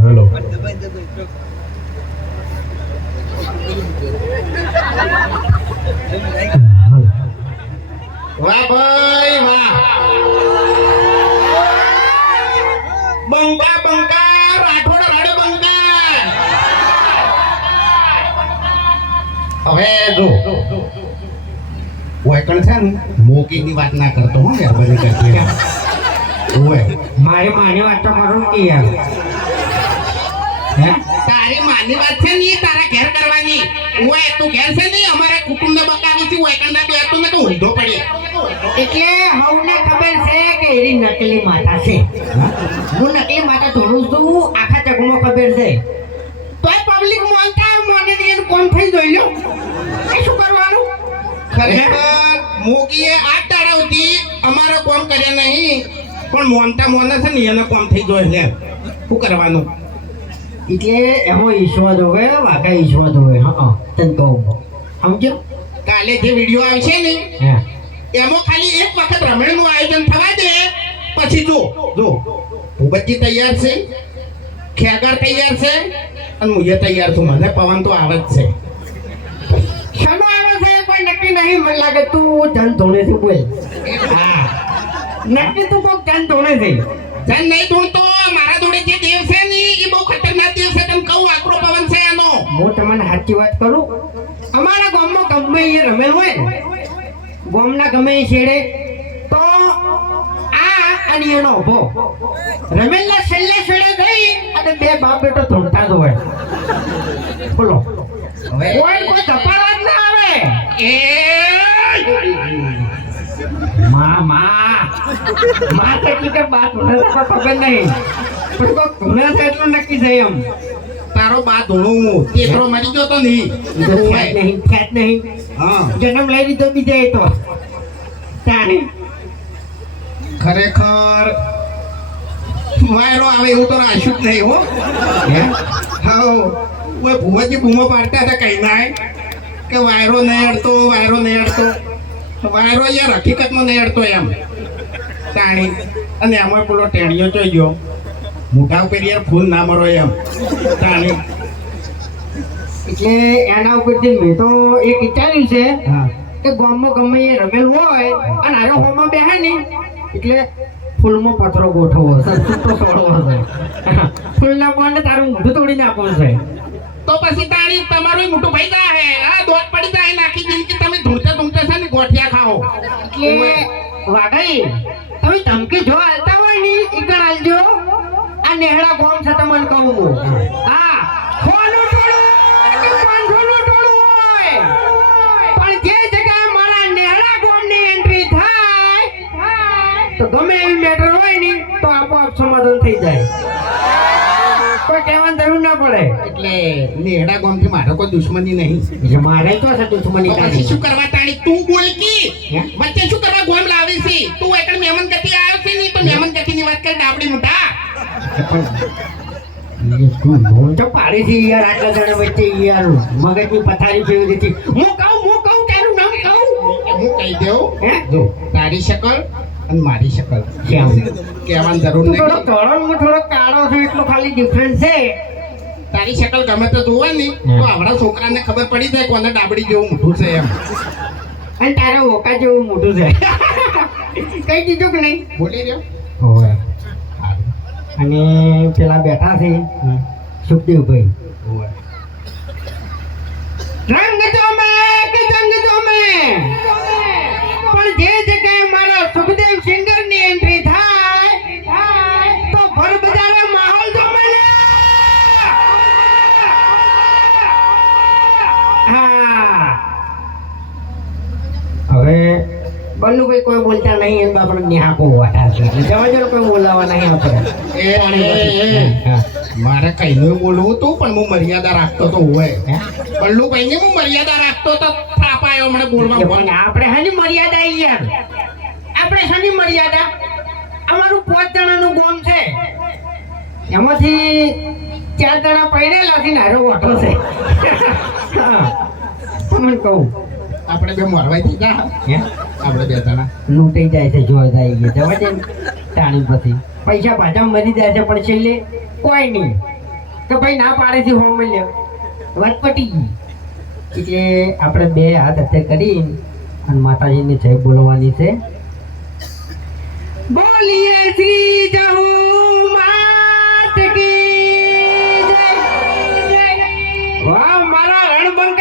Hello વાહ ભાઈ વાહ બંકા બંકા રાઠોડ રાડો બંકા હવે જો ઓય કણ છે ને મોકીની વાત ના કરતો હો યાર બની કરતી ઓય મારી માની વાત તો કરું કે યાર તારી માની વાત છે ને તારા ઘેર કરવાની ઓય તું ઘેર છે ને અમારા કુટુંબને બકાવી છે ઓય કંડા બે તો મેં તો ઊંધો પડી એટલે હવને ખબર છે કે એની નકલી માતા છે હું નકલી માતા થોડું છું આખા જગમાં ખબર છે તોય પબ્લિક મોનતા મોને ને કોણ થઈ જોઈ લો એ શું કરવાનું ખરેખર મોગીએ આ તારાવથી અમારો કામ કર્યા નહીં પણ મોનતા મોને છે ને એનો કામ થઈ ગયો એટલે શું કરવાનું એટલે એમાં ઈશ્વર હોવે વાકા ઈશ્વર હોવે હા તને કહું સમજો કાલે જે વિડિયો આવશે ને હા એમાં ખાલી એક વખત રમણનું આયોજન થવા દે પછી જો ભૂપતજી તૈયાર છે ખેગાર તૈયાર છે અને હું તૈયાર છું મને પવન તો આવે જ છે શનો આવે છે કોઈ નક્કી નહીં મને લાગે તું જન ધોણે થી બોલ હા નક્કી તું કોક જન ધોણે થી જન નહીં ધૂણતો મારા જોડે જે દેવ છે ને એ બહુ ખતરનાક દેવ છે તને કહું આકરો પવન છે એનો હું તમને સાચી વાત કરું અમારા ગામમાં ગમે એ રમેલ હોય ને ગામના ગમે એ છેડે તો આ અને એનો ઉભો રમેલના છેલ્લે છેડે ગઈ અને બે બાપ બેટો ધોળતા જ હોય બોલો કોઈ ધપાડવા જ ના આવે એ માં તો કે બાત ખબર નહીં પણ કોઈ ગુના છે એટલું નક્કી છે એમ તારો બા ધોણું તેતરો મરી ગયો તો નહીં ખ્યાત નહીં હા જન્મ લઈ લીધો બીજા તો તાને ખરેખર વાયરો આવે એવું તો રાખ્યું જ નહીં હો હા ઓય ભુવાજી બૂમો પાડતા હતા કઈ ના કે વાયરો નહીં અડતો વાયરો યાર હકીકતમાં નહીં અડતો એમ તાણી અને એમાં પેલો ટેણીયો જોઈ ગયો મોઢા ઉપર યાર ફૂલ ના મરો એમ તાણી એટલે એના ઉપરથી મેં તો એક વિચાર્યું છે હા કે ગામમાં ગમે એ રમેલ હોય અને આરો હોમાં બેહે ને એટલે ફૂલમાં પથરો ગોઠવો સસ્તો છોડવો છે ફૂલના મોને તારું મોઢું તોડી નાખવું છે તો પછી તારી તમારો મોટું ભાઈ દા હે આ દોત પડી જાય નાખી જિંદગી તમે ધૂળતા છે ને ગોઠિયા ખાઓ એટલે વાઘાઈ તમે ધમકી જો હાલતા હોય ને ઈકણ હાલજો આ નેહડા ગોમ છે તમને કહું હું હા ફોનું ટોળું કે પાંચોનું ટોળું હોય પણ જે જગ્યાએ મારા નેહડા ગોમની એન્ટ્રી થાય તો ગમે એવી મેટર હોય ને તો આપોઆપ સમાધાન થઈ જાય કોઈ કહેવાની જરૂર ના પડે એટલે નેહડા ગામથી મારો કોઈ દુશ્મની નહીં એટલે મારે તો છે દુશ્મની પછી કાઢી શું કરવા તાણી તું બોલ કી વચ્ચે શું કરવા ગોમ લાવી છે તું એકડ મહેમાન ગતિ આવ્યો છે ની તો મહેમાન ગતિની વાત કરી ડાબડી મોટા હું તો પાડી છે યાર આટલા જણા વચ્ચે યાર મગજની પથારી ફેરવી દીધી હું કહું તારું નામ કહું હું કહી દઉં હે જો તારી શકલ અને મારી શકલ કેમ કહેવાની જરૂર તું થોડો નહીં ધોળો હું થોડો કાળો છું એટલો ખાલી ડિફરન્સ છે તારી શકલ ગમે તો જોવા ની તો આપણા છોકરાને ખબર પડી જાય કોને ડાબડી જેવું મોઢું છે એમ અને તારા ઓકા જેવું મોટું છે કઈ દીધું કે નહીં બોલી રહ્યો હોય અને પેલા બેઠા છે સુખદેવભાઈ ઓય. રંગ જોમે કે જંગ જોમે પણ જે જગ્યાએ મારો સુખદેવ સિંગર ની એન્ટ્રી થાય તો ભર બજારે માહોલ જોમે લે હા હવે બલ્લુભાઈ કોઈ બોલતા નહીં એમ આપણે ન્યાકો વાટા છે એટલે જવા જો કોઈ બોલાવા નહીં આપણે એ મારે કઈનું બોલવું તું પણ હું મર્યાદા રાખતો તો હોય પલ્લુભાઈ ને હું મર્યાદા રાખતો તો થાપાયો મને બોલવા પણ આપણે હાની મર્યાદા યાર આપણે શાની મર્યાદા અમારું 5 જણાનું ગામ છે એમાંથી 4 જણા પૈણેલા છે ને હારો ઓટો છે હા તમને કહું આપણે બે મરવાઈ દીધા આપણે બે જણા લૂંટાઈ જાય છે જો જાય છે જવા દે ને. તાણી પછી પૈસા પાછા મરી જાય છે પણ છેલ્લે કોઈ નહીં તો ભાઈ ના પાડે છે હોમ લ્યો વાત પટી ગઈ એટલે આપણે બે હાથ હથે કરી અને માતાજીની જય બોલવાની છે બોલીએ શ્રી જહુ માત કી જય. વાહ મારા રણબંકા